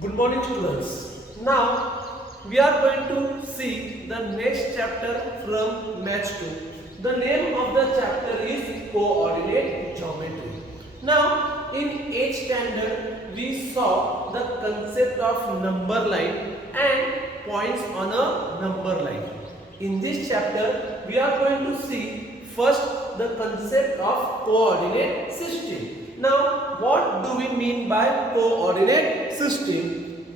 Good morning, students. Now we are going to see the next chapter from Match 2. The name of the chapter is Coordinate Geometry. Now in 8th standard we saw the concept of number line and points on a number line. In this chapter we are going to see first the concept of coordinate system. Now, what do we mean by coordinate system?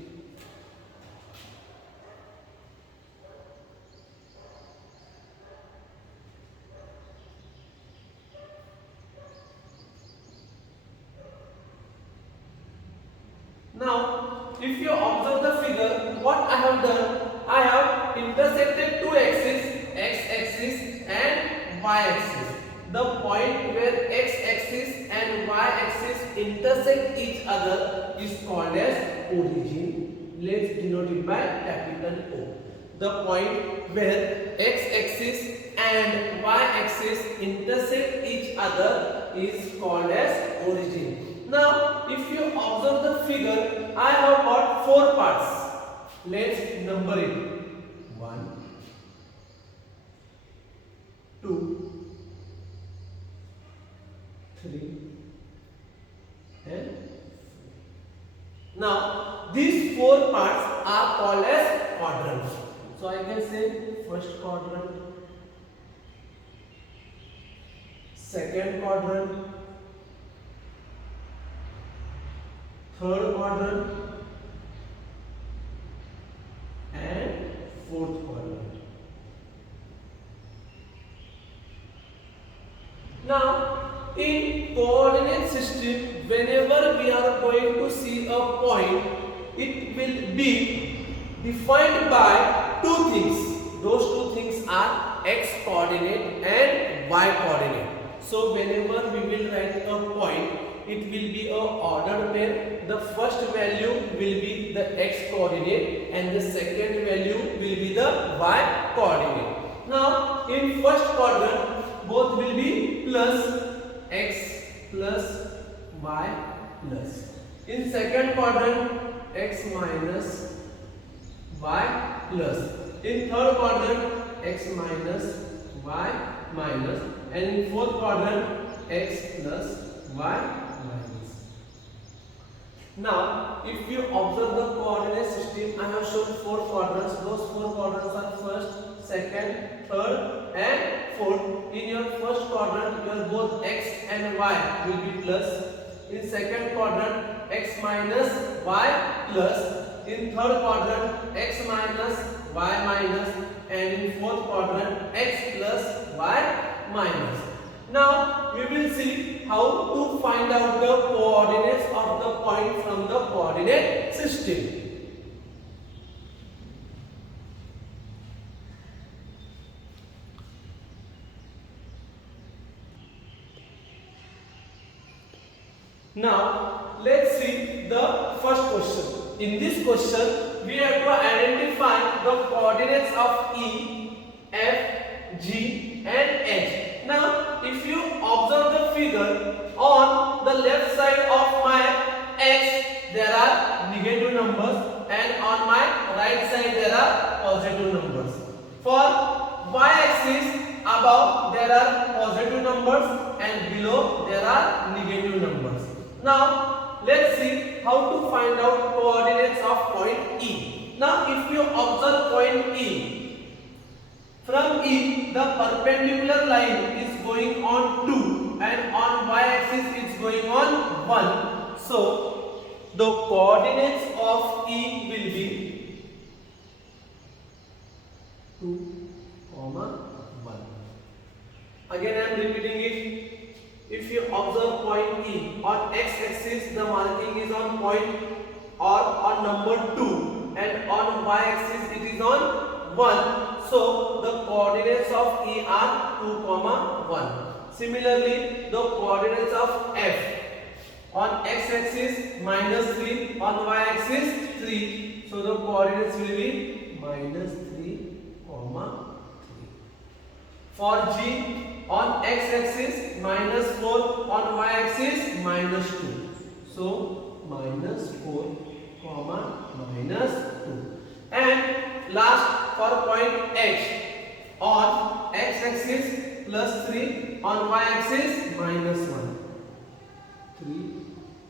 Now, if you observe the figure, what I have done, I have intersected two axes, x-axis and y-axis. The point where x-axis and y-axis intersect each other is called as origin. Let's denote it by capital O. The point where x-axis and y-axis intersect each other is called as origin. Now, if you observe the figure, I have got four parts. Let's number it. 1, 2, 3 and 4. Now these four parts are called as quadrants. So I can say first quadrant, second quadrant, third quadrant and fourth quadrant. Now in coordinate system, whenever we are going to see a point, it will be defined by two things. Those two things are x coordinate and y coordinate. So whenever we will write a point, it will be a ordered pair. The first value will be the x coordinate and the second value will be the y coordinate. Now in first quadrant, both will be plus x plus y plus. In second quadrant, x minus y plus. In third quadrant, x minus y minus. And in fourth quadrant, x plus y minus. Now, if you observe the coordinate system, I have shown four quadrants. Those four quadrants are first, second, third and fourth. In your first quadrant, your both x and y will be plus. In second quadrant, x minus y plus. In third quadrant, x minus y minus. And in fourth quadrant, x plus y minus. Now we will see how to find out the coordinates of the point from the coordinate system. Now let's see the first question. In this question we have to identify the coordinates of E, F, G and H. Now if you observe the figure, on the left side of my x there are negative numbers and on my right side there are positive numbers. For y axis, above there are positive numbers and below there are negative numbers. Now let's see how to find out coordinates of point E. Now if you observe point E, from E the perpendicular line is going on 2 and on y axis it's going on 1. So the coordinates of E will be 2, 1. Again I am repeating it. If you observe point E, on x-axis the marking is on point or on number 2 and on y-axis it is on 1. So the coordinates of E are 2, 1. Similarly, the coordinates of F, on x-axis minus 3, on y-axis 3. So the coordinates will be minus 3, 3. For G, on x-axis minus 4, on y-axis minus 2. So minus 4, comma minus 2. And last for point H, on x axis plus 3, on y axis minus 1. 3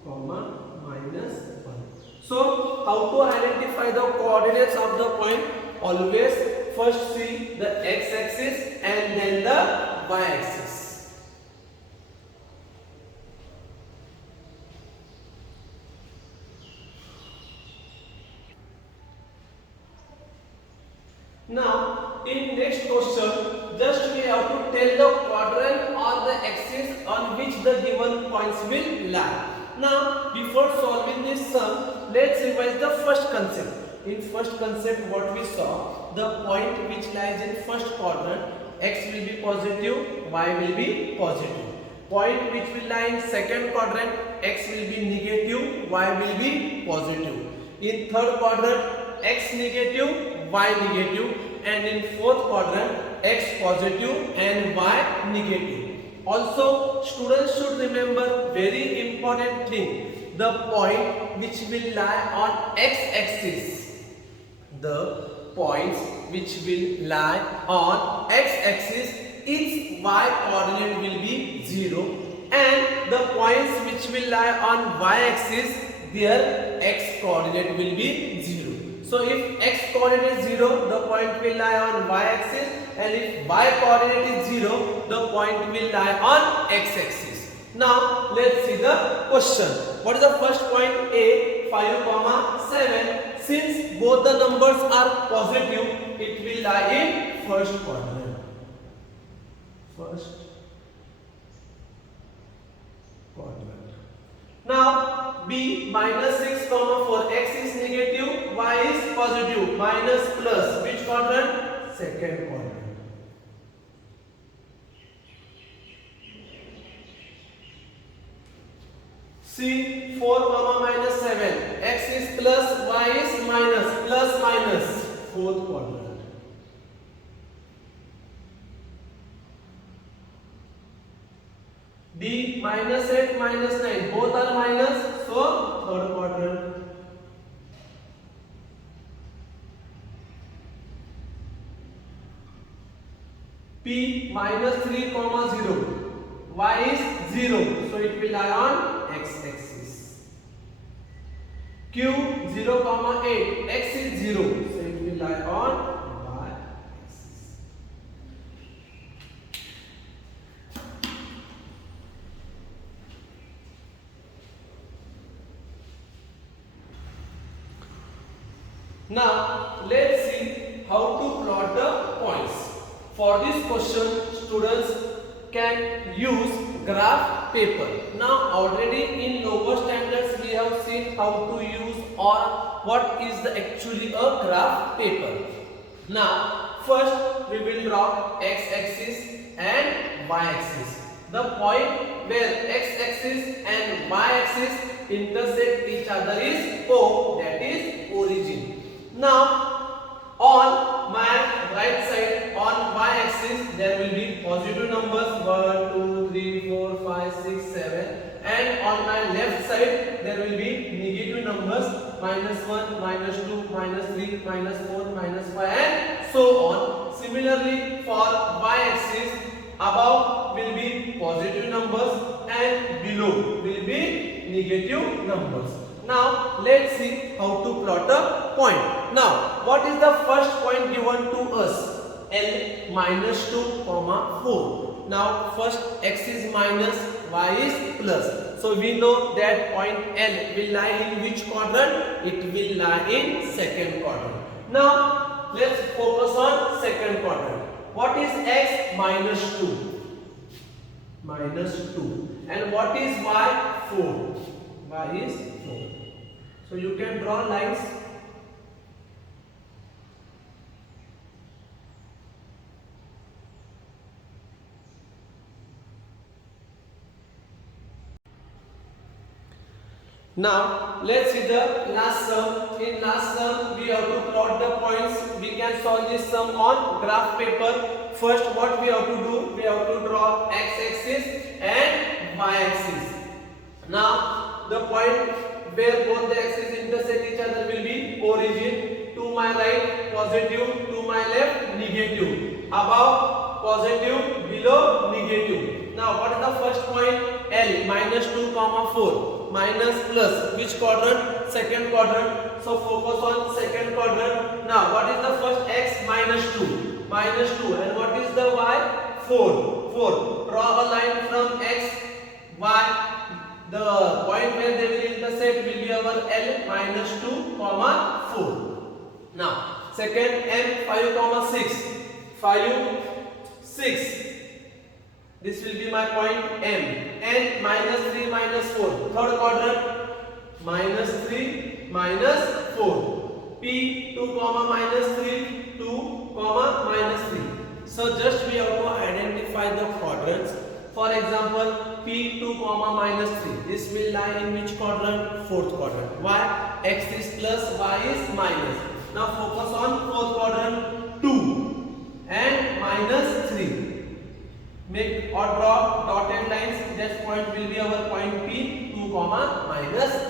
comma minus 1. So how to identify the coordinates of the point? Always first see the x axis and then the y axis. Now in next question, just we have to tell the quadrant or the axis on which the given points will lie. Now before solving this sum, let's revise the first concept. In first concept what we saw, the point which lies in first quadrant, x will be positive, y will be positive. Point which will lie in second quadrant, x will be negative, y will be positive. In third quadrant, x negative, y negative, and in fourth quadrant x positive and y negative. Also students should remember very important thing, the point which will lie on x axis. The points which will lie on x axis, its y coordinate will be 0, and the points which will lie on y axis, their x coordinate will be 0. So if x coordinate is 0, the point will lie on y axis, and if y coordinate is 0, the point will lie on x axis. Now let's see the question. What is the first point? A, 5, 7. Since both the numbers are positive, it will lie in first quadrant. First quadrant. Now B, minus 6, 4. X is negative, y is positive. Minus plus. Which quadrant? Second quadrant. C, 4, minus 7. X is plus, y is minus. Plus minus. Fourth quadrant. D, minus 8, minus 9. Both are minus, so third quadrant. P, minus 3, 0. Y is 0, so it will lie on x axis. Q, 0, 8. X is 0, so it will lie on y axis. Now let's see how to plot the points. For this question, students can use graph paper. Now already in lower standards we have seen how to use or what is the actually a graph paper. Now first we will draw x axis and y axis. The point where x axis and y axis intersect each other is O, that is origin. Now on my right side, on y axis, there will be positive numbers 1, 2, 3, 4, 5, 6, 7, and on my left side there will be negative numbers minus 1, minus 2, minus 3, minus 4, minus 5, and so on. Similarly for y axis, above will be positive numbers and below will be negative numbers. Now let's see how to plot a point. Now what is the first point given to us? L, minus 2, 4. Now first x is minus, y is plus. So we know that point L will lie in which quadrant? It will lie in second quadrant. Now let's focus on second quadrant. What is x? Minus 2. Minus 2. And what is y? 4. Y is 4. So you can draw lines. Now let's see the last sum. In last sum we have to plot the points. We can solve this sum on graph paper. First what we have to do? We have to draw x axis and y axis. Now the point where both the axes intersect each other will be origin. To my right positive, to my left negative. Above positive, below negative. Now what is the first point? L minus 2 comma 4 minus plus which quadrant? Second quadrant. So focus on second quadrant. Now what is the first? X minus 2 and what is the y? 4. Draw a line from x y. The point where they will intersect will be our L minus 2 comma 4. Now second M 5 comma 6 this will be my point M. N minus 3 minus 4 third quadrant minus 3 minus 4. P 2 comma minus 3 2 comma minus 3. So just we have to identify the quadrants. For example, P 2 comma minus 3. This will lie in which quadrant? Fourth quadrant. Why? X is plus, y is minus. Now focus on fourth quadrant. 2 and minus 3. Make or draw dotted lines. That point will be our point P 2 comma minus